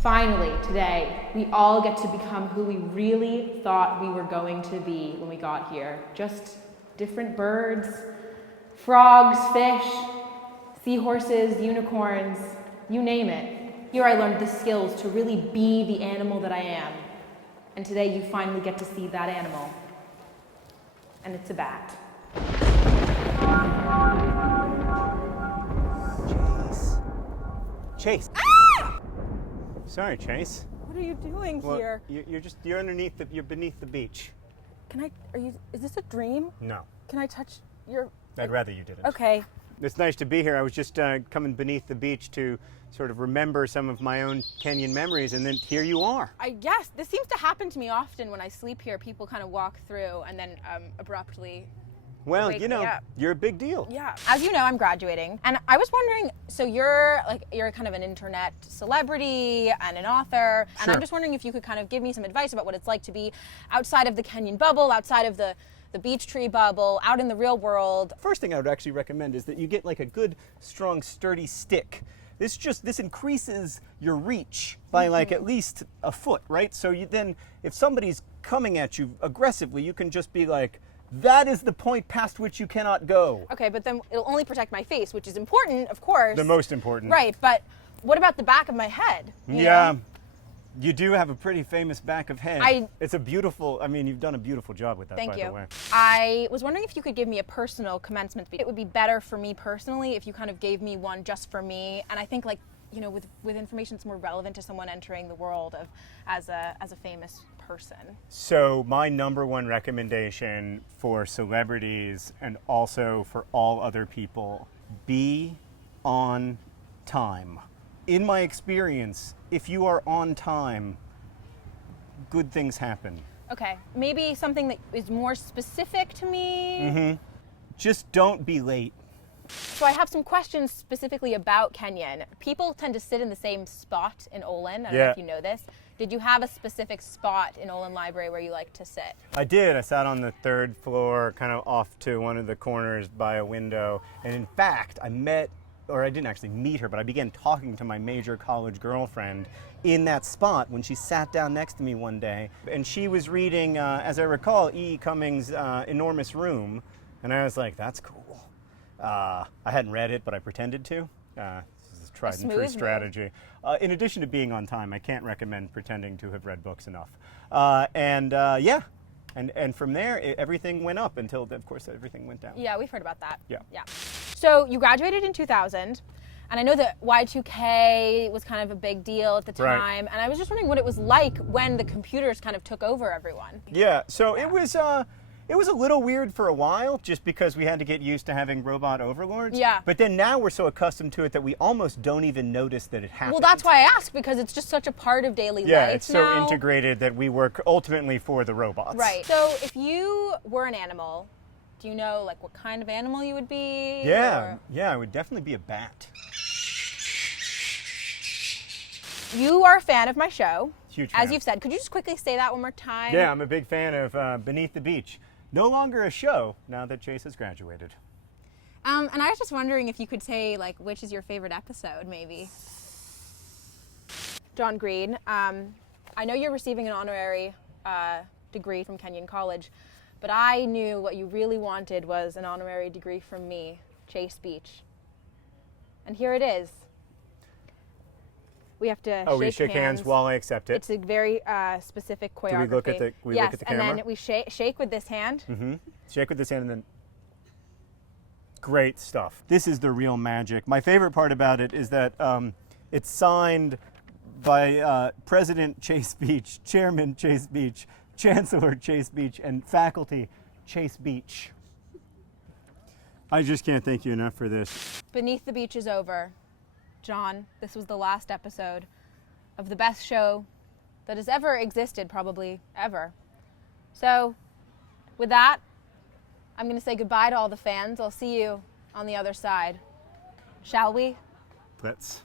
Finally, today, we all get to become who we really thought we were going to be when we got here. Just different birds, frogs, fish, seahorses, unicorns, you name it. Here I learned the skills to really be the animal that I am. And today you finally get to see that animal. And it's a bat. Chace. Sorry, Chace. What are you doing Well, here? You're you're beneath the beach. Is this a dream? No. Can I touch your... I'd rather you didn't. Okay. It's nice to be here. I was just coming beneath the beach to sort of remember some of my own Kenyon memories, and then here you are. Yes, this seems to happen to me often when I sleep here. People kind of walk through and then abruptly... Well, wake you know, me up. you're a big deal. Yeah. As you know, I'm graduating, and I was wondering, so you're kind of an internet celebrity and an author, and Sure. I'm just wondering if you could kind of give me some advice about what it's like to be outside of the Kenyon bubble, outside of the beach tree bubble, out in the real world. First thing I would actually recommend is that you get like a good, strong, sturdy stick. This increases your reach by like at least a foot, right? So then, if somebody's coming at you aggressively, you can just be like, that is the point past which you cannot go. Okay, but then it'll only protect my face, which is important, of course. The most important. Right, but what about the back of my head? You Yeah, know? you do have a pretty famous back of head. It's a beautiful, you've done a beautiful job with that, Thank by you. the way. I was wondering if you could give me a personal commencement speech. It would be better for me personally if you kind of gave me one just for me. And I think, like, you know, with information that's more relevant to someone entering the world of as a famous person. So my number one recommendation for celebrities and also for all other people, be on time. In my experience, if you are on time, good things happen. Okay, maybe something that is more specific to me. Just don't be late. So I have some questions specifically about Kenyon. People tend to sit in the same spot in Olin. I don't know if you know this. Did you have a specific spot in Olin Library where you like to sit? I did. I sat on the third floor, kind of off to one of the corners by a window. And in fact, I didn't actually meet her, but I began talking to my major college girlfriend in that spot when she sat down next to me one day. And she was reading, as I recall, E. Cummings' Enormous Room. And I was like, that's cool. I hadn't read it, but I pretended to. This is a tried and true strategy. In addition to being on time, I can't recommend pretending to have read books enough. And from there, everything went up until, of course, everything went down. Yeah, we've heard about that. Yeah. So you graduated in 2000, and I know that Y2K was kind of a big deal at the time, Right. and I was just wondering what it was like when the computers kind of took over everyone. Yeah, so it was a little weird for a while, just because we had to get used to having robot overlords. Yeah. But then now we're so accustomed to it that we almost don't even notice that it happened. Well, that's why I ask, because it's just such a part of daily life Yeah, it's now. so integrated that we work ultimately for the robots. Right. So if you were an animal, do you know like what kind of animal you would be? Yeah, or... yeah, I would definitely be a bat. You are a fan of my show. Huge fan. As you've said. Could you just quickly say that one more time? Yeah, I'm a big fan of Beneath the Beech. No longer a show now that Chace has graduated. And I was just wondering if you could say, like, which is your favorite episode, maybe? John Green, I know you're receiving an honorary degree from Kenyon College, but I knew what you really wanted was an honorary degree from me, Chace Beech. And here it is. We have to we shake hands while I accept it. It's a very specific choreography. Do we look at the yes, camera? and then we shake with this hand. Mm-hmm. Shake with this hand and then... Great stuff. This is the real magic. My favorite part about it is that it's signed by President Chace Beech, Chairman Chace Beech, Chancellor Chace Beech, and faculty Chace Beech. I just can't thank you enough for this. Beneath the Beech is over. John, this was the last episode of the best show that has ever existed, probably ever. So, with that, I'm going to say goodbye to all the fans. I'll see you on the other side. Shall we? Let's.